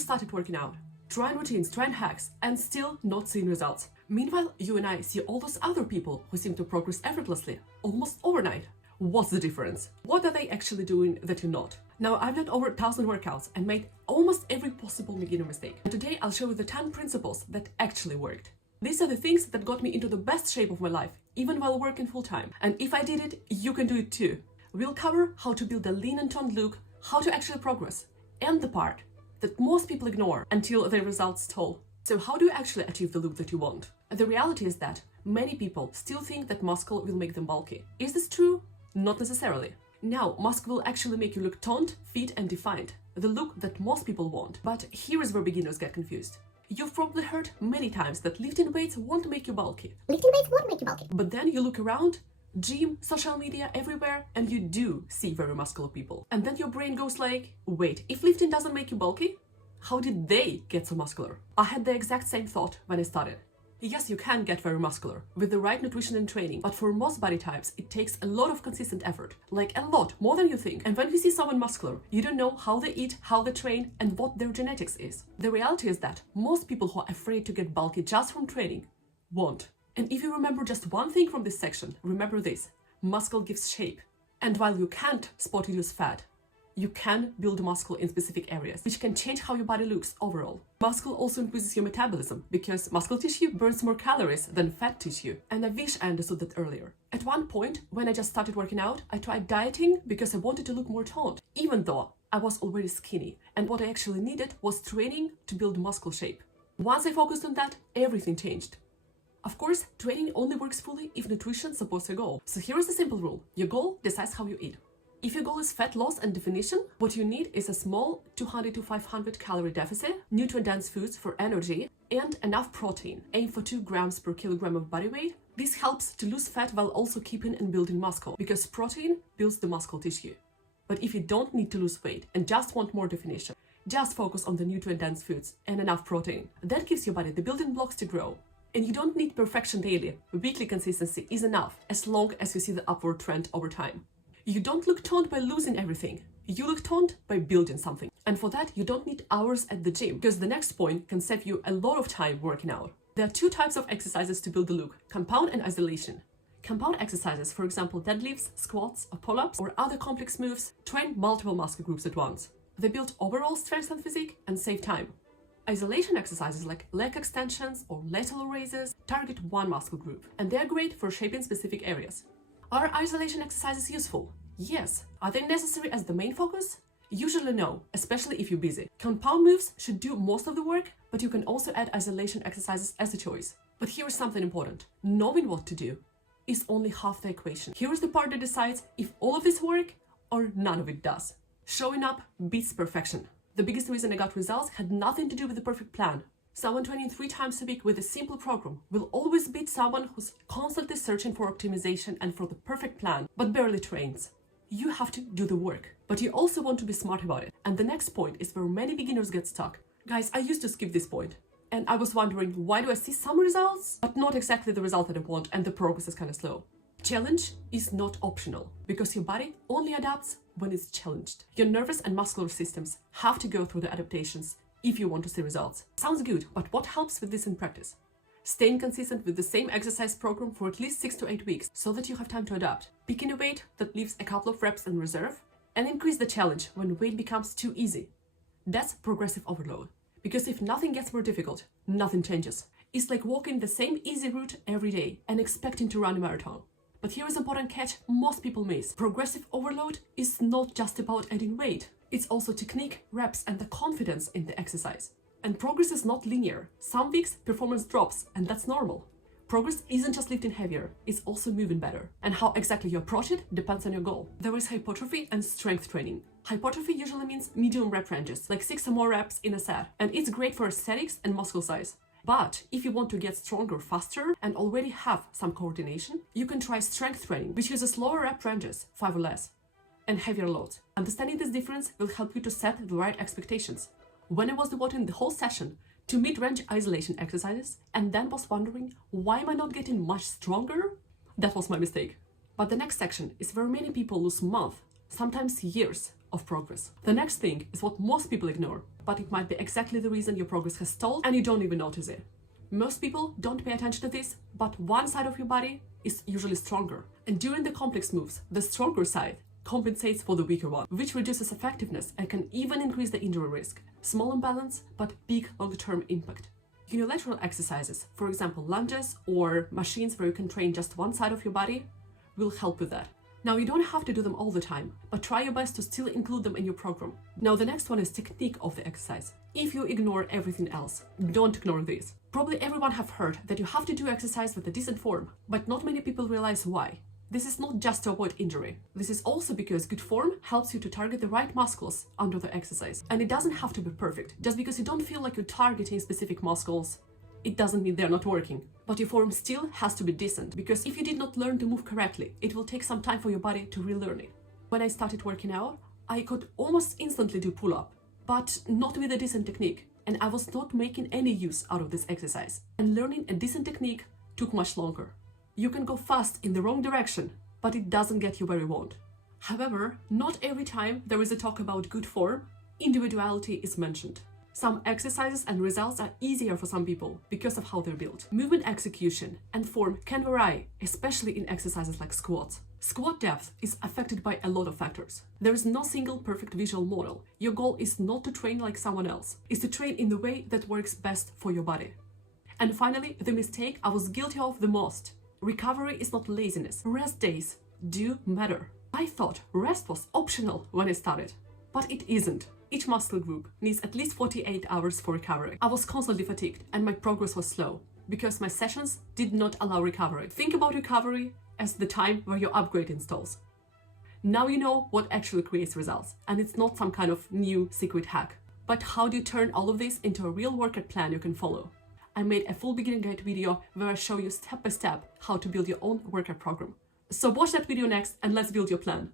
started working out, trying routines, trying hacks, and still not seeing results. Meanwhile, you and I see all those other people who seem to progress effortlessly, almost overnight. What's the difference? What are they actually doing that you're not? Now, I've done over 1,000 workouts and made almost every possible beginner mistake. And today, I'll show you the 10 principles that actually worked. These are the things that got me into the best shape of my life, even while working full-time. And if I did it, you can do it too. We'll cover how to build a lean and toned look, how to actually progress, and the part that most people ignore until their results stall. So how do you actually achieve the look that you want? The reality is that many people still think that muscle will make them bulky. Is this true? Not necessarily. Now, muscle will actually make you look toned, fit, and defined, the look that most people want. But here is where beginners get confused. You've probably heard many times that lifting weights won't make you bulky. Lifting weights won't make you bulky. But then you look around, gym, social media, everywhere, and you do see very muscular people. And then your brain goes like, wait, if lifting doesn't make you bulky, how did they get so muscular? I had the exact same thought when I started. Yes, you can get very muscular with the right nutrition and training, but for most body types, it takes a lot of consistent effort, like a lot, more than you think. And when you see someone muscular, you don't know how they eat, how they train, and what their genetics is. The reality is that most people who are afraid to get bulky just from training won't. And if you remember just one thing from this section, remember this: muscle gives shape. And while you can't spot reduce fat, you can build muscle in specific areas, which can change how your body looks overall. Muscle also increases your metabolism because muscle tissue burns more calories than fat tissue. And I wish I understood that earlier. At one point, when I just started working out, I tried dieting because I wanted to look more toned, even though I was already skinny. And what I actually needed was training to build muscle shape. Once I focused on that, everything changed. Of course, training only works fully if nutrition supports your goal. So here is the simple rule. Your goal decides how you eat. If your goal is fat loss and definition, what you need is a small 200 to 500 calorie deficit, nutrient-dense foods for energy, and enough protein. Aim for 2 grams per kilogram of body weight. This helps to lose fat while also keeping and building muscle, because protein builds the muscle tissue. But if you don't need to lose weight and just want more definition, just focus on the nutrient-dense foods and enough protein. That gives your body the building blocks to grow. And you don't need perfection daily. Weekly consistency is enough, as long as you see the upward trend over time. You don't look toned by losing everything. You look toned by building something. And for that, you don't need hours at the gym, because the next point can save you a lot of time working out. There are 2 types of exercises to build the look: compound and isolation. Compound exercises, for example, deadlifts, squats, or pull-ups, or other complex moves, train multiple muscle groups at once. They build overall strength and physique and save time. Isolation exercises like leg extensions or lateral raises target one muscle group, and they're great for shaping specific areas. Are isolation exercises useful? Yes. Are they necessary as the main focus? Usually no, especially if you're busy. Compound moves should do most of the work, but you can also add isolation exercises as a choice. But here is something important. Knowing what to do is only half the equation. Here is the part that decides if all of this work or none of it does. Showing up beats perfection. The biggest reason I got results had nothing to do with the perfect plan. Someone training 3 times a week with a simple program will always beat someone who's constantly searching for optimization and for the perfect plan, but barely trains. You have to do the work, but you also want to be smart about it. And the next point is where many beginners get stuck. Guys, I used to skip this point, and I was wondering, why do I see some results, but not exactly the result that I want, and the progress is kind of slow? Challenge is not optional, because your body only adapts when it's challenged. Your nervous and muscular systems have to go through the adaptations if you want to see results. Sounds good, but what helps with this in practice? Staying consistent with the same exercise program for at least 6 to 8 weeks so that you have time to adapt. Picking a weight that leaves a couple of reps in reserve, and increase the challenge when weight becomes too easy. That's progressive overload. Because if nothing gets more difficult, nothing changes. It's like walking the same easy route every day and expecting to run a marathon. But here is an important catch most people miss. Progressive overload is not just about adding weight. It's also technique, reps, and the confidence in the exercise. And progress is not linear. Some weeks performance drops, and that's normal. Progress isn't just lifting heavier, it's also moving better. And how exactly you approach it depends on your goal. There is hypertrophy and strength training. Hypertrophy usually means medium rep ranges, like 6 or more reps in a set, and it's great for aesthetics and muscle size. But if you want to get stronger faster and already have some coordination, you can try strength training, which uses lower rep ranges, 5 or less, and heavier loads. Understanding this difference will help you to set the right expectations. When I was devoting the whole session to mid-range isolation exercises and then was wondering, why am I not getting much stronger? That was my mistake. But the next section is where many people lose months, sometimes years, of progress. The next thing is what most people ignore, but it might be exactly the reason your progress has stalled and you don't even notice it. Most people don't pay attention to this, but one side of your body is usually stronger. And during the complex moves, the stronger side compensates for the weaker one, which reduces effectiveness and can even increase the injury risk. Small imbalance, but big long-term impact. Unilateral exercises, for example lunges or machines where you can train just one side of your body, will help with that. Now, you don't have to do them all the time, but try your best to still include them in your program. Now, the next one is technique of the exercise. If you ignore everything else, don't ignore this. Probably everyone have heard that you have to do exercise with a decent form, but not many people realize why. This is not just to avoid injury. This is also because good form helps you to target the right muscles under the exercise. And it doesn't have to be perfect. Just because you don't feel like you're targeting specific muscles, it doesn't mean they're not working. But your form still has to be decent, because if you did not learn to move correctly, it will take some time for your body to relearn it. When I started working out, I could almost instantly do pull-up, but not with a decent technique. And I was not making any use out of this exercise. And learning a decent technique took much longer. You can go fast in the wrong direction, but it doesn't get you where you want. However, not every time there is a talk about good form, individuality is mentioned. Some exercises and results are easier for some people because of how they're built. Movement execution and form can vary, especially in exercises like squats. Squat depth is affected by a lot of factors. There is no single perfect visual model. Your goal is not to train like someone else, it's to train in the way that works best for your body. And finally, the mistake I was guilty of the most. Recovery is not laziness. Rest days do matter. I thought rest was optional when I started, but it isn't. Each muscle group needs at least 48 hours for recovery. I was constantly fatigued and my progress was slow because my sessions did not allow recovery. Think about recovery as the time where your upgrade installs. Now you know what actually creates results, and it's not some kind of new secret hack. But how do you turn all of this into a real workout plan you can follow? I made a full beginner guide video where I show you step by step how to build your own workout program. So watch that video next and let's build your plan.